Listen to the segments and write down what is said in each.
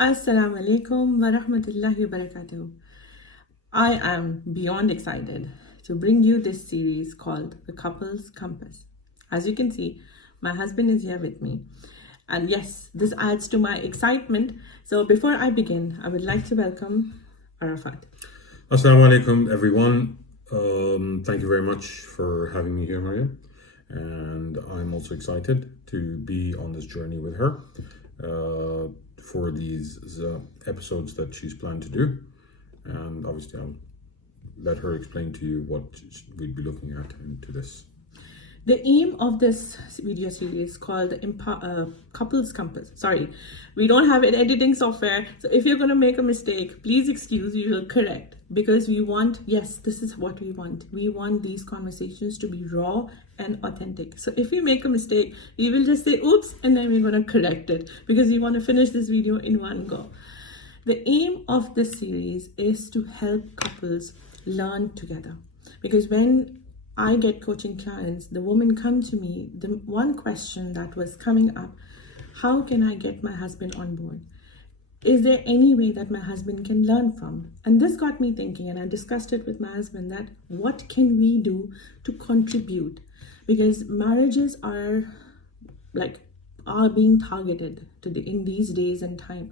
Assalamu alaikum wa rahmatullahi wa barakatuh. I am beyond excited to bring you this series called The Couple's Compass. As you can see, my husband is here with me. And yes, this adds to my excitement. So before I begin, I would like to welcome Arafat. Assalamu alaikum, everyone. Thank you very much for having me here, Mariam. And I'm also excited to be on this journey with her for these episodes that she's planned to do. And obviously, I'll let her explain to you what we'd be looking at into this. The aim of this video series is called Couples Compass. Sorry, we don't have an editing software. So if you're going to make a mistake, please excuse, we will correct. Because we want, yes, this is what we want. We want these conversations to be raw and authentic. So if we make a mistake, we will just say, oops, and then we're going to correct it. Because we want to finish this video in one go. The aim of this series is to help couples learn together. Because when I get coaching clients, the women come to me, the one question that was coming up, how can I get my husband on board? Is there any way that my husband can learn from? And this got me thinking, and I discussed it with my husband, that what can we do to contribute? Because marriages are being targeted in these days and time.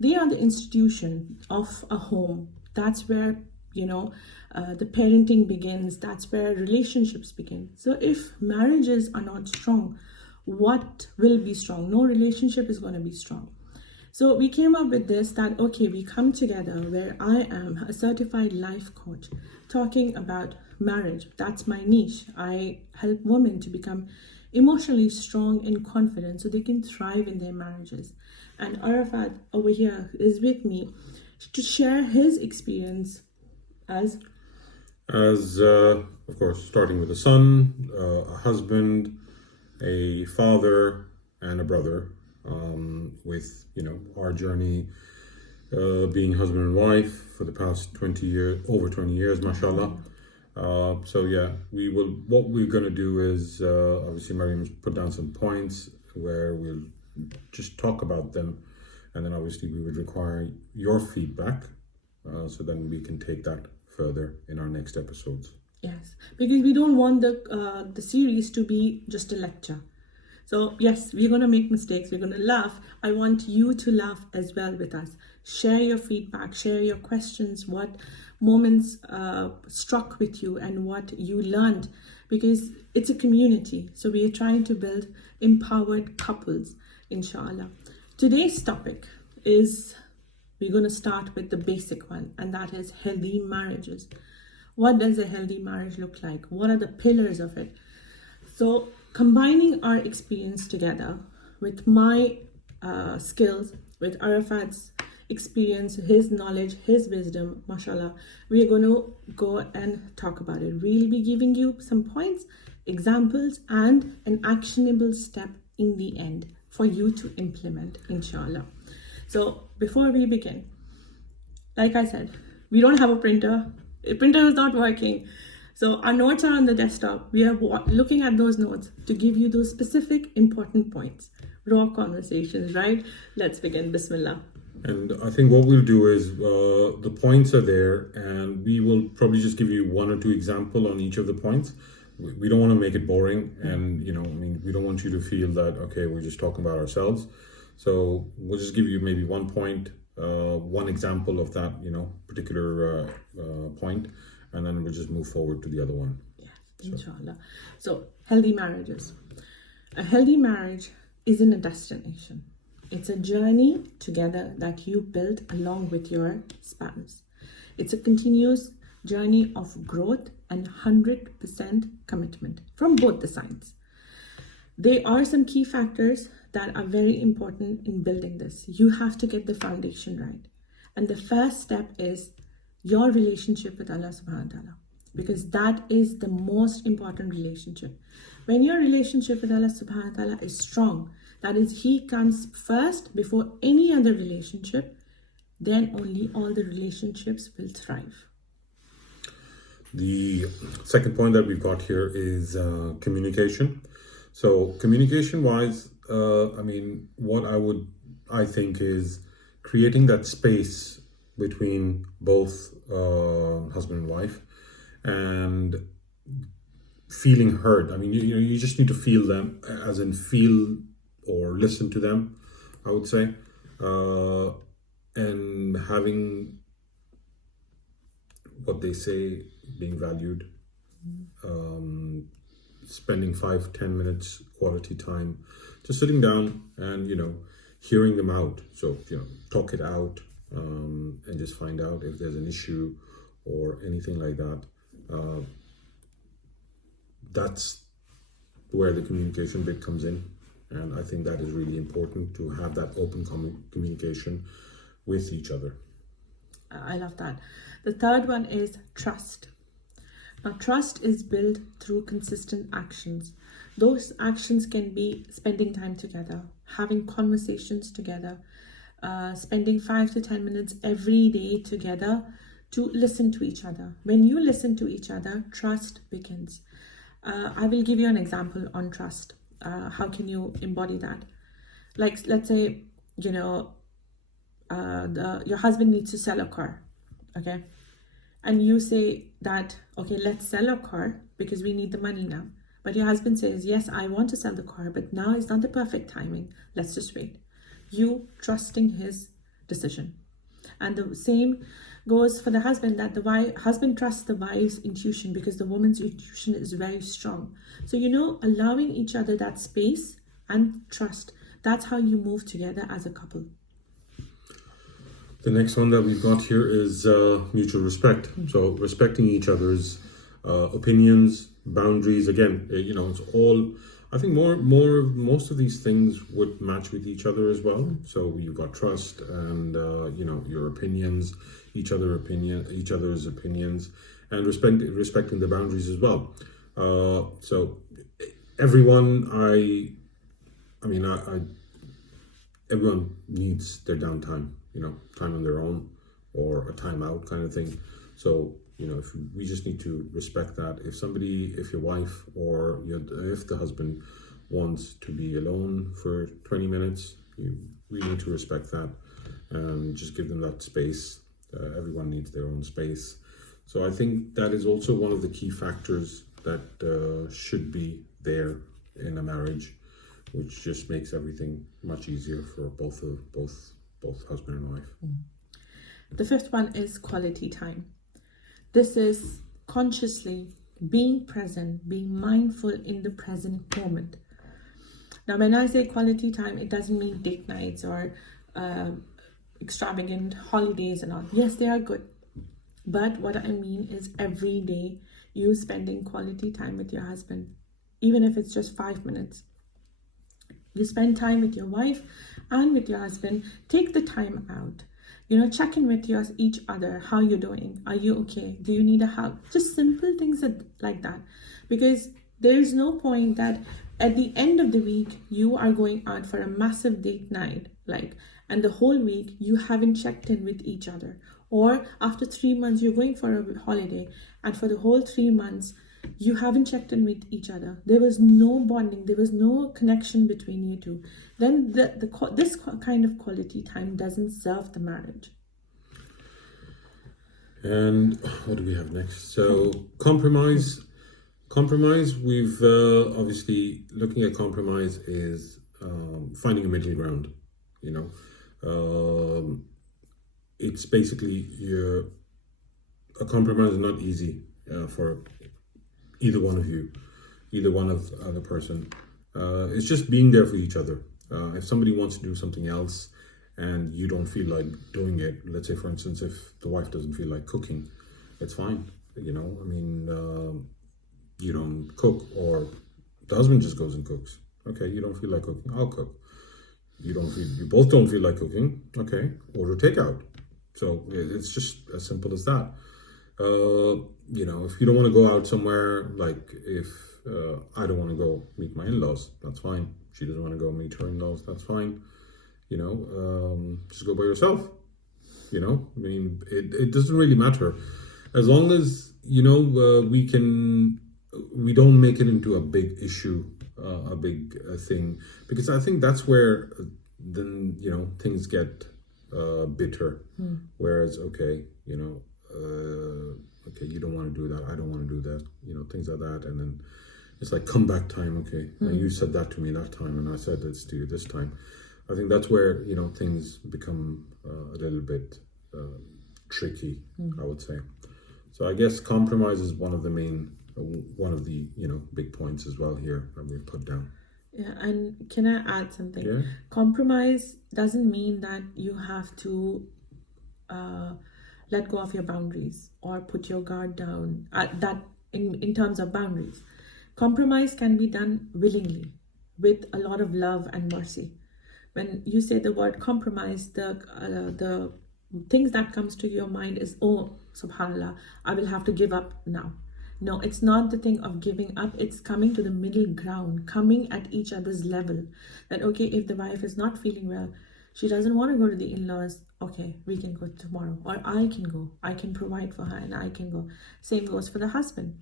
They are the institution of a home. That's where the parenting begins. That's where relationships begin. So if marriages are not strong, what will be strong? No relationship is going to be strong. So we came up with this, that okay, we come together where I am a certified life coach talking about marriage. That's my niche. I help women to become emotionally strong and confident so they can thrive in their marriages. And Arafat over here is with me to share his experience as of course, starting with a son, a husband, a father, and a brother, with our journey being husband and wife for the past 20 years, over 20 years, mashallah. So yeah, what we're going to do is obviously Mariam's put down some points where we'll just talk about them, and then obviously we would require your feedback, so then we can take that further in our next episodes. Yes, because we don't want the series to be just a lecture. So yes, we're going to make mistakes, we're going to laugh. I want you to laugh as well with us. Share your feedback, share your questions, what moments struck with you and what you learned, because it's a community. So we are trying to build empowered couples, inshallah. Today's topic is, we're going to start with the basic one, and that is healthy marriages. What does a healthy marriage look like? What are the pillars of it? So combining our experience together with my skills, with Arafat's experience, his knowledge, his wisdom, mashallah, we are going to go and talk about it. We'll be giving you some points, examples, and an actionable step in the end for you to implement, inshallah. So before we begin, like I said, we don't have a printer. The printer is not working. So our notes are on the desktop. We are looking at those notes to give you those specific important points. Raw conversations, right? Let's begin. Bismillah. And I think what we'll do is the points are there, and we will probably just give you one or two examples on each of the points. We don't want to make it boring, and we don't want you to feel that okay, we're just talking about ourselves. So we'll just give you maybe one point, one example of that particular point, and then we'll just move forward to the other one. Yes, inshallah. So healthy marriages. A healthy marriage isn't a destination. It's a journey together that you build along with your spouse. It's a continuous journey of growth and 100% commitment from both the sides. There are some key factors that are very important in building this. You have to get the foundation right. And the first step is your relationship with Allah subhanahu wa ta'ala, because that is the most important relationship. When your relationship with Allah subhanahu wa ta'ala is strong, that is, He comes first before any other relationship, then only all the relationships will thrive. The second point that we've got here is communication. So communication wise, what I think is creating that space between both husband and wife, and feeling heard. I mean, you just need to feel them, as in feel or listen to them, I would say, and having what they say being valued, spending 5-10 minutes quality time, just sitting down and hearing them out. So talk it out, and just find out if there's an issue or anything like that. That's where the communication bit comes in, and I think that is really important, to have that open communication with each other. I love that. The third one is trust. Now, trust is built through consistent actions. Those actions can be spending time together, having conversations together, spending 5 to 10 minutes every day together to listen to each other. When you listen to each other, trust begins. I will give you an example on trust. How can you embody that? Like, let's say, your husband needs to sell a car, okay? And you say that, okay, let's sell a car because we need the money now. But your husband says, yes, I want to sell the car, but now is not the perfect timing. Let's just wait. You trusting his decision. And the same goes for the husband, that the husband trusts the wife's intuition, because the woman's intuition is very strong. So, allowing each other that space and trust, that's how you move together as a couple. The next one that we've got here is mutual respect. So respecting each other's opinions, boundaries. Again, it's all, I think most of these things would match with each other as well. So you've got trust and your opinions, each other's opinions, and respecting the boundaries as well. So everyone, everyone needs their downtime. Time on their own, or a timeout kind of thing. So, if we just need to respect that. If your wife or if the husband wants to be alone for 20 minutes, we need to respect that and just give them that space. Everyone needs their own space. So I think that is also one of the key factors that should be there in a marriage, which just makes everything much easier for both husband and wife. The fifth one is quality time. This is consciously being present, being mindful in the present moment. Now, when I say quality time, it doesn't mean date nights or extravagant holidays and all. Yes, they are good. But what I mean is every day you spending quality time with your husband, even if it's just 5 minutes. You spend time with your wife and with your husband. Take the time out. Check in with each other. How you doing? Are you okay? Do you need a hug? Just simple things like that. Because there is no point that at the end of the week, you are going out for a massive date night, and the whole week you haven't checked in with each other. Or after 3 months, you're going for a holiday, and for the whole 3 months, you haven't checked in with each other. There was no bonding. There was no connection between you two. Then this kind of quality time doesn't serve the marriage. And what do we have next? So compromise. We've obviously looking at compromise is finding a middle ground. It's basically a compromise is not easy for either one of you, either one of the other person. It's just being there for each other. If somebody wants to do something else and you don't feel like doing it, let's say for instance, if the wife doesn't feel like cooking, it's fine. You don't cook, or the husband just goes and cooks. Okay, you don't feel like cooking, I'll cook. You both don't feel like cooking, okay, order takeout. So it's just as simple as that. If you don't want to go out somewhere, like if I don't want to go meet my in-laws, that's fine. She doesn't want to go meet her in-laws, that's fine. Just go by yourself. It doesn't really matter, as long as we don't make it into a big issue, a big thing, because I think that's where then things get bitter. Whereas, okay, okay, you don't want to do that, I don't want to do that, things like that. And then it's like comeback time. Okay, now you said that to me that time, and I said this to you this time. I think that's where things become a little bit tricky, I would say. So I guess compromise is one of the big points as well here that we've put down. Yeah, and can I add something? Yeah. Compromise doesn't mean that you have to let go of your boundaries or put your guard down. That in terms of boundaries, compromise can be done willingly, with a lot of love and mercy. When you say the word compromise, the things that comes to your mind is, oh, subhanallah, I will have to give up now. No, it's not the thing of giving up. It's coming to the middle ground, coming at each other's level. That, okay, if the wife is not feeling well, she doesn't want to go to the in-laws, okay, we can go tomorrow. Or I can go. I can provide for her and I can go. Same goes for the husband.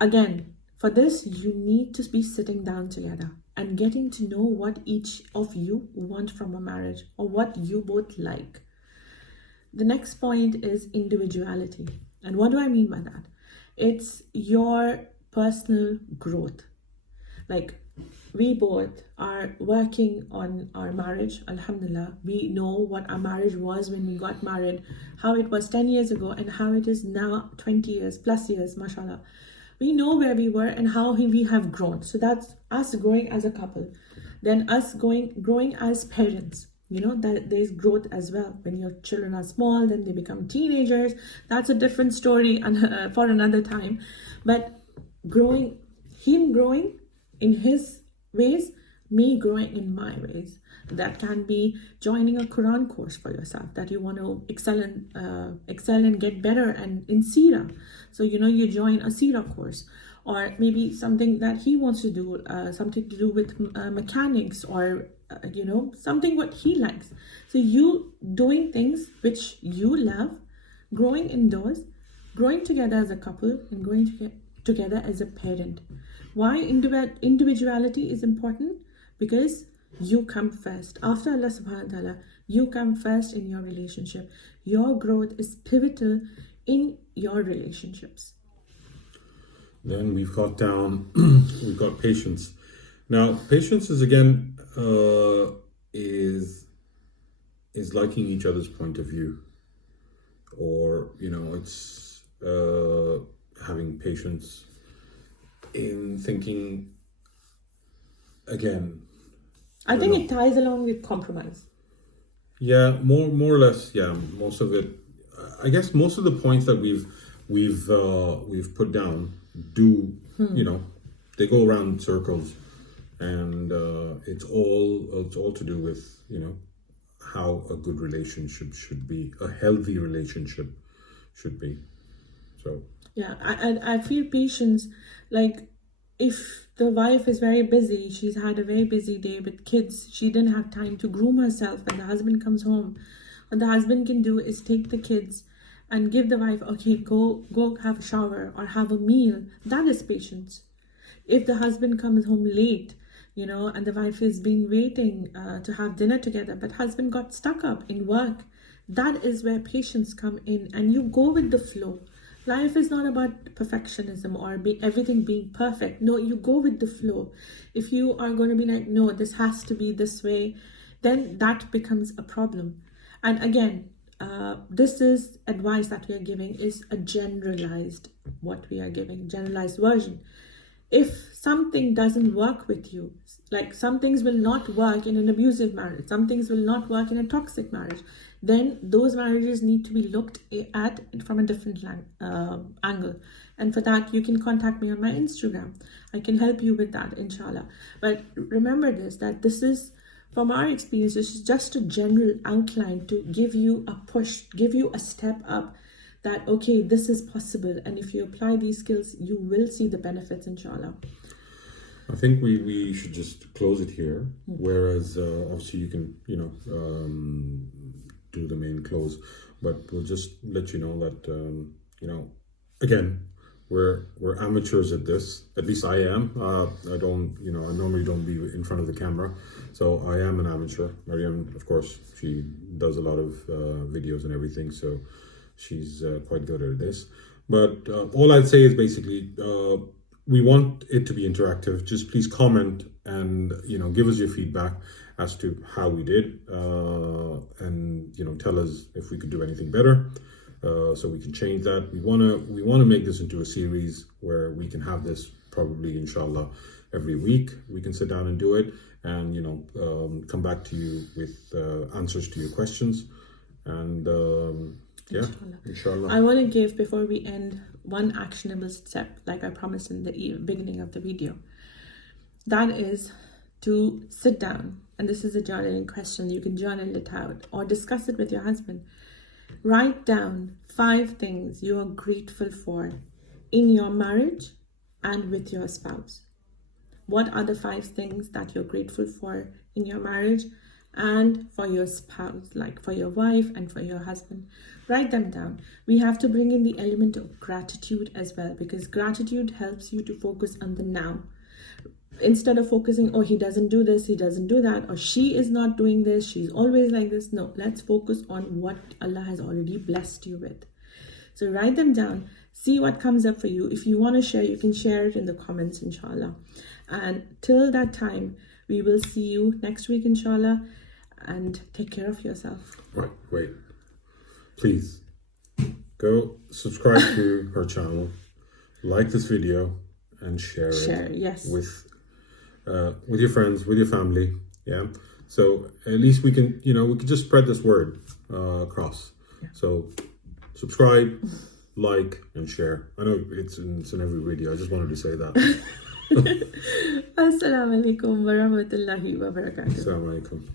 Again, for this, you need to be sitting down together and getting to know what each of you want from a marriage or what you both like. The next point is individuality. And what do I mean by that? It's your personal growth. Like, we both are working on our marriage, alhamdulillah. We know what our marriage was when we got married, how it was 10 years ago and how it is now 20 years plus years, mashallah. We know where we were and how we have grown. So that's us growing as a couple. Then us growing as parents. That there's growth as well. When your children are small, then they become teenagers. That's a different story for another time. But him growing in his ways, me growing in my ways. That can be joining a Quran course for yourself that you want to excel and get better and in Seerah. So you join a Seerah course, or maybe something that he wants to do, something to do with mechanics, or something what he likes. So you doing things which you love, growing indoors, growing together as a couple, and growing together as a parent. Why individuality is important? Because you come first. After Allah subhanahu wa ta'ala, you come first in your relationship. Your growth is pivotal in your relationships. Then we've got patience. Now, patience is again is liking each other's point of view, or it's having patience in thinking. Again, I think it ties along with compromise. Yeah, more or less. Yeah, most of it. I guess most of the points that we've put down do they go around in circles, and it's all to do with how a good relationship should be, a healthy relationship should be. So yeah, I feel patience, like if the wife is very busy, she's had a very busy day with kids, she didn't have time to groom herself when the husband comes home. What the husband can do is take the kids and give the wife, okay, go have a shower or have a meal. That is patience. If the husband comes home late, and the wife has been waiting to have dinner together, but husband got stuck up in work, that is where patience come in, and you go with the flow. Life is not about perfectionism or everything being perfect. No, you go with the flow. If you are going to be like, no, this has to be this way, then that becomes a problem. And again, this is advice that we are giving is a generalized version. If something doesn't work with you, like some things will not work in an abusive marriage, some things will not work in a toxic marriage, then those marriages need to be looked at from a different angle. And for that, you can contact me on my Instagram. I can help you with that, inshallah. But remember that this is, from our experience, this is just a general outline to give you a push, give you a step up, that, okay, this is possible. And if you apply these skills, you will see the benefits, inshallah. I think we should just close it here. Whereas, obviously, you can, do the main close. But we'll just let you know that, again, we're amateurs at this. At least I am. I don't, I normally don't be in front of the camera, so I am an amateur. Mariam, of course, she does a lot of videos and everything, so she's quite good at this. But all I'd say is basically, we want it to be interactive. Just please comment and give us your feedback as to how we did, and tell us if we could do anything better. So we can change that. We wanna make this into a series where we can have this probably, inshallah, every week. We can sit down and do it, and come back to you with answers to your questions. And yeah, inshallah. I want to give, before we end, one actionable step, like I promised in the beginning of the video. That is to sit down, and this is a journaling question. You can journal it out or discuss it with your husband. Write down 5 things you are grateful for in your marriage and with your spouse. What are the 5 things that you're grateful for in your marriage and for your spouse, like for your wife and for your husband? Write them down. We have to bring in the element of gratitude as well, because gratitude helps you to focus on the now. Instead of focusing, oh, he doesn't do this, he doesn't do that, or she is not doing this, she's always like this. No, let's focus on what Allah has already blessed you with. So write them down, see what comes up for you. If you want to share, you can share it in the comments, inshallah. And till that time, we will see you next week, inshallah, and take care of yourself. Right, wait. Please go subscribe to her channel, like this video, and share it. Yes. With your friends, with your family. Yeah. So at least we can, we can just spread this word across. Yeah. So subscribe, like, and share. I know it's in every video. I just wanted to say that. Assalamu alaikum wa rahmatullahi wa barakatuh. Assalamu alaikum.